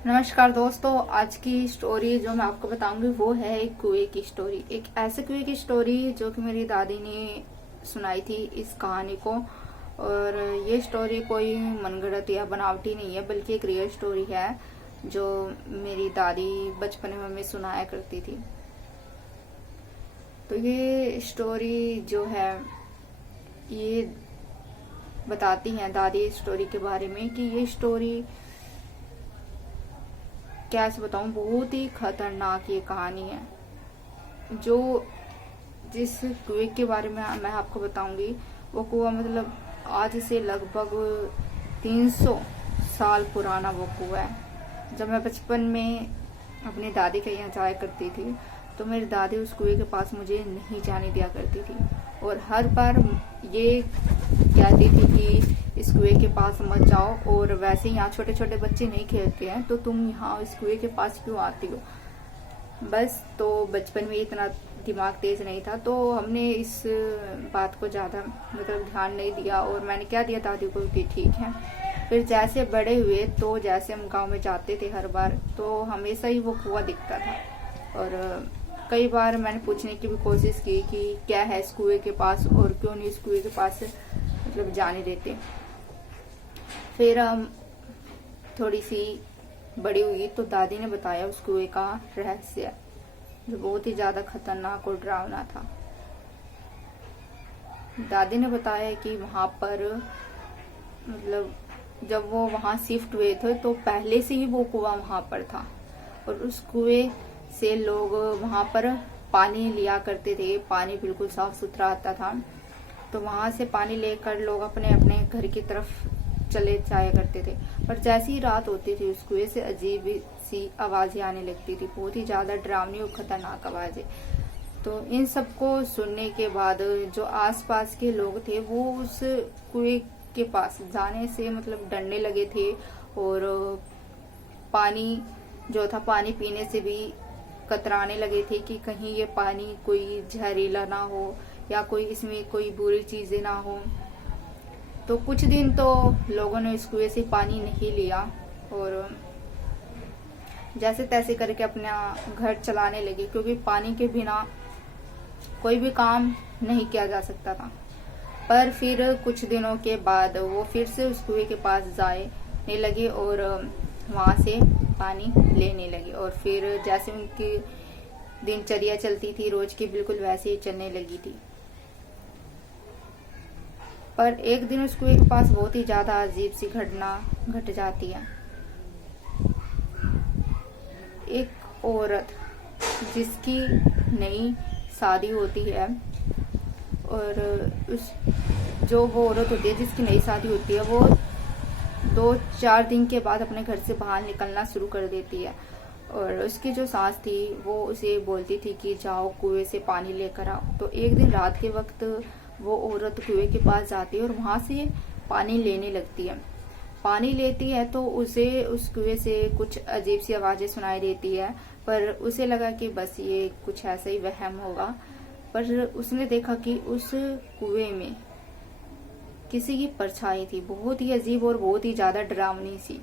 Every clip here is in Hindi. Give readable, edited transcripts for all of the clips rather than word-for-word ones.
नमस्कार दोस्तों, आज की स्टोरी जो मैं आपको बताऊंगी वो है एक कुएं की स्टोरी। एक ऐसे कुएं की स्टोरी जो कि मेरी दादी ने सुनाई थी इस कहानी को। और ये स्टोरी कोई मनगढ़ंत या बनावटी नहीं है, बल्कि एक रियल स्टोरी है जो मेरी दादी बचपन में हमें सुनाया करती थी। तो ये स्टोरी जो है ये बताती है दादी इस स्टोरी के बारे में कि ये स्टोरी क्या से बताऊं, बहुत ही खतरनाक ये कहानी है। जो जिस कुएं के बारे में मैं आपको बताऊंगी वो कुआं मतलब आज से लगभग 300 साल पुराना वो कुआं है। जब मैं बचपन में अपनी दादी के यहाँ जाया करती थी तो मेरी दादी उस कुएं के पास मुझे नहीं जाने दिया करती थी, और हर बार ये कहती थी कि इस कुएं के पास मत जाओ, और वैसे यहाँ छोटे छोटे बच्चे नहीं खेलते हैं तो तुम यहाँ इस कुएं के पास क्यों आती हो। बस तो बचपन में इतना दिमाग तेज नहीं था तो हमने इस बात को ज़्यादा मतलब ध्यान नहीं दिया, और मैंने क्या दिया दादी को कि ठीक है। फिर जैसे बड़े हुए तो जैसे हम गांव में जाते थे हर बार तो हमेशा ही वो कुआं दिखता था, और कई बार मैंने पूछने की भी कोशिश की कि क्या है इस कुएं के पास और क्यों नहीं इस कुएं के पास मतलब जाने देते। फिर हम थोड़ी सी बड़ी हुई तो दादी ने बताया उस कुएं का रहस्य, जो बहुत ही ज्यादा खतरनाक और डरावना था। दादी ने बताया कि वहां पर मतलब जब वो वहां शिफ्ट हुए थे तो पहले से ही वो कुआं वहां पर था, और उस कुएं से लोग वहां पर पानी लिया करते थे। पानी बिल्कुल साफ सुथरा आता था, तो वहां से पानी लेकर लोग अपने अपने घर की तरफ चले जाया करते थे। पर जैसी ही रात होती थी उस कुएं से अजीब सी आवाजें आने लगती थी, बहुत ही ज्यादा डरावनी और खतरनाक आवाजें। तो इन सबको सुनने के बाद जो आसपास के लोग थे वो उस कुएं के पास जाने से मतलब डरने लगे थे, और पानी जो था पानी पीने से भी कतराने लगे थे कि कहीं ये पानी कोई जहरीला ना हो या कोई इसमें कोई बुरी चीजें ना हो। तो कुछ दिन तो लोगों ने इस कुएं से पानी नहीं लिया और जैसे तैसे करके अपना घर चलाने लगे, क्योंकि पानी के बिना कोई भी काम नहीं किया जा सकता था। पर फिर कुछ दिनों के बाद वो फिर से उस कुएं के पास जाने लगे और वहां से पानी लेने लगे, और फिर जैसे उनकी दिनचर्या चलती थी रोज की बिल्कुल वैसे ही चलने लगी थी। पर एक दिन उस कुएं के पास बहुत ही ज्यादा अजीब सी घटना घट जाती है। एक औरत जिसकी नई शादी होती है, और उस जो वो औरत होती है जिसकी नई शादी होती है वो 2-4 दिन के बाद अपने घर से बाहर निकलना शुरू कर देती है, और उसकी जो सास थी वो उसे बोलती थी कि जाओ कुएं से पानी लेकर आओ। तो एक दिन रात के वक्त वो औरत कुएं के पास जाती है और वहां से पानी लेने लगती है। पानी लेती है तो उसे उस कुएं से कुछ अजीब सी आवाजें सुनाई देती है, पर उसे लगा कि बस ये कुछ ऐसा ही वहम होगा। पर उसने देखा कि उस कुएं में किसी की परछाई थी, बहुत ही अजीब और बहुत ही ज्यादा डरावनी सी।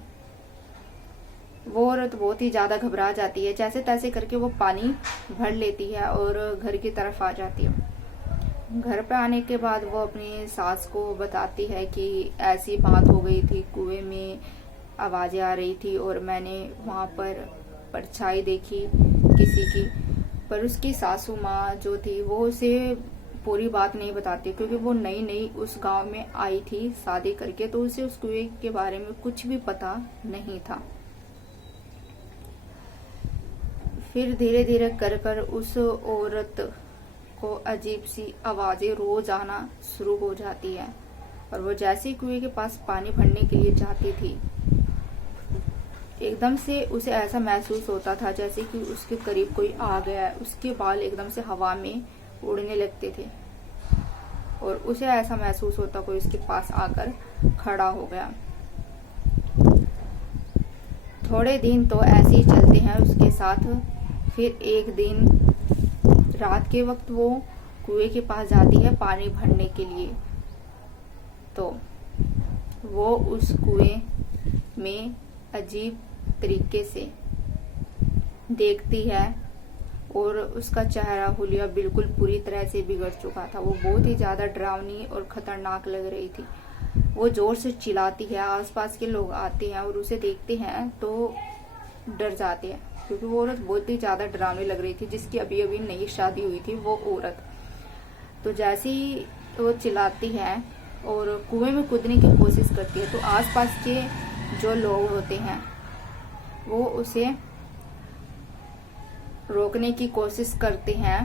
वो औरत बहुत ही ज्यादा घबरा जाती है, जैसे तैसे करके वो पानी भर लेती है और घर की तरफ आ जाती है। घर पे आने के बाद वो अपनी सास को बताती है कि ऐसी बात हो गई थी, कुएं में आवाजें आ रही थी और मैंने वहां पर परछाई देखी किसी की। पर उसकी सासू माँ जो थी वो उसे पूरी बात नहीं बताती, क्योंकि वो नई नई उस गांव में आई थी शादी करके, तो उसे उस कुएं के बारे में कुछ भी पता नहीं था। फिर धीरे धीरे कर कर उस औरत को अजीब सी आवाजें रोज आना शुरू हो जाती है, और वो जैसे ही कुएं के पास पानी भरने के लिए जाती थी एकदम से उसे ऐसा महसूस होता था जैसे कि उसके करीब कोई आ गया है। उसके बाल एकदम से हवा में उड़ने लगते थे, और उसे ऐसा महसूस होता कोई उसके पास आकर खड़ा हो गया। थोड़े दिन तो ऐसे ही चलते हैं उसके साथ। फिर एक दिन रात के वक्त वो कुएं के पास जाती है पानी भरने के लिए, तो वो उस कुएं में अजीब तरीके से देखती है और उसका चेहरा हुलिया बिल्कुल पूरी तरह से बिगड़ चुका था। वो बहुत ही ज्यादा डरावनी और खतरनाक लग रही थी। वो जोर से चिल्लाती है, आसपास के लोग आते हैं और उसे देखते हैं तो डर जाते हैं, क्योंकि वो औरत बहुत ही ज्यादा डरावनी लग रही थी, जिसकी अभी अभी नई शादी हुई थी वो औरत। तो जैसे ही वो चिल्लाती है और कुएं में कूदने की कोशिश करती है, तो आसपास के जो लोग होते हैं वो उसे रोकने की कोशिश करते हैं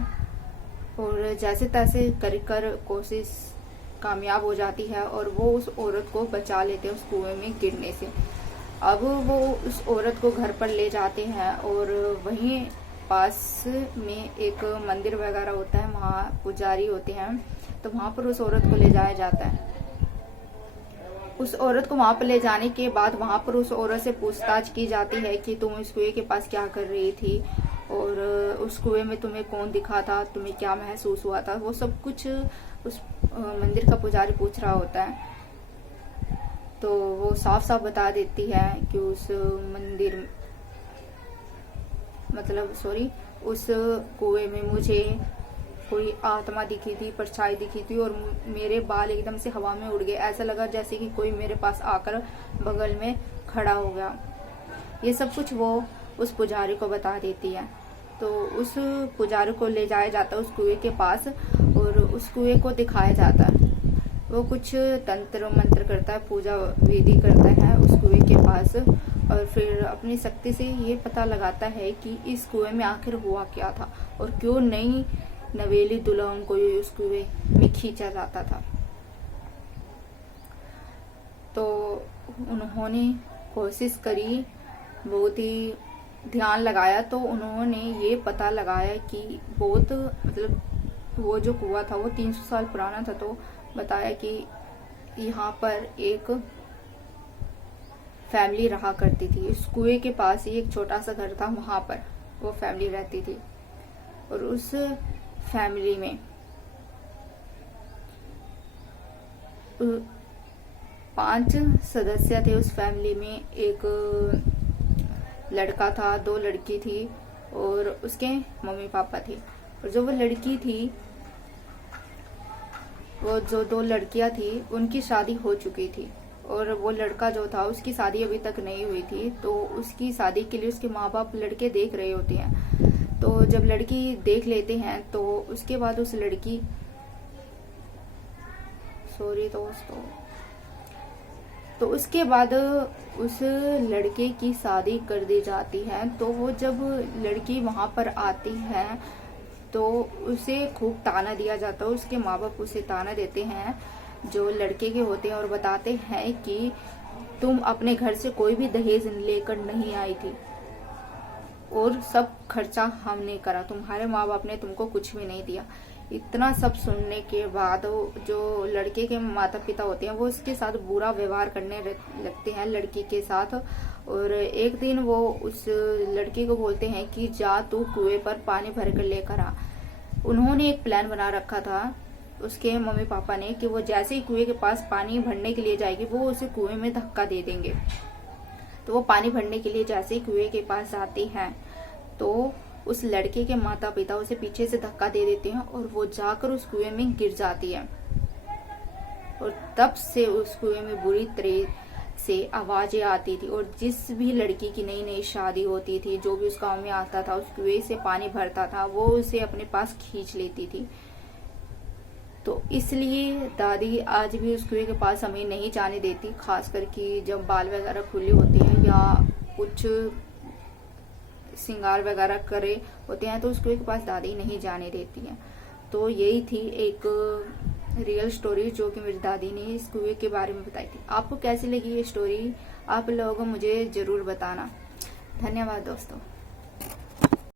और जैसे तैसे कर कोशिश कामयाब हो जाती है और वो उस औरत को बचा लेते हैं उस कुएं में गिरने से। अब वो उस औरत को घर पर ले जाते हैं और वहीं पास में एक मंदिर वगैरह होता है, वहाँ पुजारी होते हैं, तो वहां पर उस औरत को ले जाया जाता है। उस औरत को वहां पर ले जाने के बाद वहां पर उस औरत से पूछताछ की जाती है कि तुम इस कुएं के पास क्या कर रही थी और उस कुएं में तुम्हें कौन दिखा था, तुम्हें क्या महसूस हुआ था, वो सब कुछ उस मंदिर का पुजारी पूछ रहा होता है। तो वो साफ साफ बता देती है कि उस मंदिर उस कुएं में मुझे कोई आत्मा दिखी थी, परछाई दिखी थी और मेरे बाल एकदम से हवा में उड़ गए। ऐसा लगा जैसे कि कोई मेरे पास आकर बगल में खड़ा हो गया। ये सब कुछ वो उस पुजारी को बता देती है। तो उस पुजारी को ले जाया जाता है उस कुएं के पास और उस कुएं को दिखाया जाता है। वो कुछ तंत्र मंत्र करता है, पूजा विधि करता है उस कुएं के पास और फिर अपनी शक्ति से ये पता लगाता है कि इस कुएं में आखिर हुआ क्या था और क्यों नई नवेली दुल्हन को उस कुएं में खींचा जाता था। तो उन्होंने कोशिश करी, बहुत ही ध्यान लगाया, तो उन्होंने ये पता लगाया कि बहुत वो जो कुआं था वो 300 साल पुराना था। तो बताया कि यहाँ पर एक फैमिली रहा करती थी। इस कुएं के पास ही एक छोटा सा घर था, वहां पर वो फैमिली रहती थी और उस फैमिली में 5 सदस्य थे। उस फैमिली में एक लड़का था, 2 लड़की थी और उसके मम्मी पापा थे। और जो वो लड़की थी, वो जो 2 लड़कियां थी उनकी शादी हो चुकी थी और वो लड़का जो था उसकी शादी अभी तक नहीं हुई थी। तो उसकी शादी के लिए उसके माँ बाप लड़के देख रहे होते हैं। तो जब लड़की देख लेते हैं तो उसके बाद उस लड़की तो उसके बाद उस लड़के की शादी कर दी जाती है। तो वो जब लड़की वहां पर आती है तो उसे खूब ताना दिया जाता है। उसके माँ बाप उसे ताना देते हैं जो लड़के के होते हैं और बताते हैं कि तुम अपने घर से कोई भी दहेज लेकर नहीं आई थी और सब खर्चा हमने करा, तुम्हारे माँ बाप ने तुमको कुछ भी नहीं दिया। इतना सब सुनने के बाद जो लड़के के माता पिता होते हैं वो उसके साथ बुरा व्यवहार करने लगते हैं लड़की के साथ। और एक दिन वो उस लड़की को बोलते हैं कि जा तू कुएं पर पानी भर कर लेकर आ। उन्होंने एक प्लान बना रखा था उसके मम्मी पापा ने कि वो जैसे ही कुएं के पास पानी भरने के लिए जाएगी वो उसे कुएं में धक्का दे देंगे। तो वो पानी भरने के लिए जैसे ही कुएं के पास जाती हैं तो उस लड़के के माता पिता उसे पीछे से धक्का दे देते हैं और वो जाकर उस कुएं में गिर जाती है। और तब से उस कुएं में बुरी तरह से आवाजें आती थी और जिस भी लड़की की नई नई शादी होती थी, जो भी उस गांव में आता था, उस कुएं से पानी भरता था, वो उसे अपने पास खींच लेती थी। तो इसलिए दादी आज भी उस कुएं के पास हमें नहीं जाने देती, खास करके जब बाल वगैरह खुले होते हैं या कुछ श्रृंगार वगैरह करे होते हैं तो उस कुएं के पास दादी नहीं जाने देती हैं। तो यही थी एक रियल स्टोरी जो कि मेरी दादी ने इस कुएं के बारे में बताई थी। आपको कैसी लगी ये स्टोरी, आप लोग मुझे जरूर बताना। धन्यवाद दोस्तों।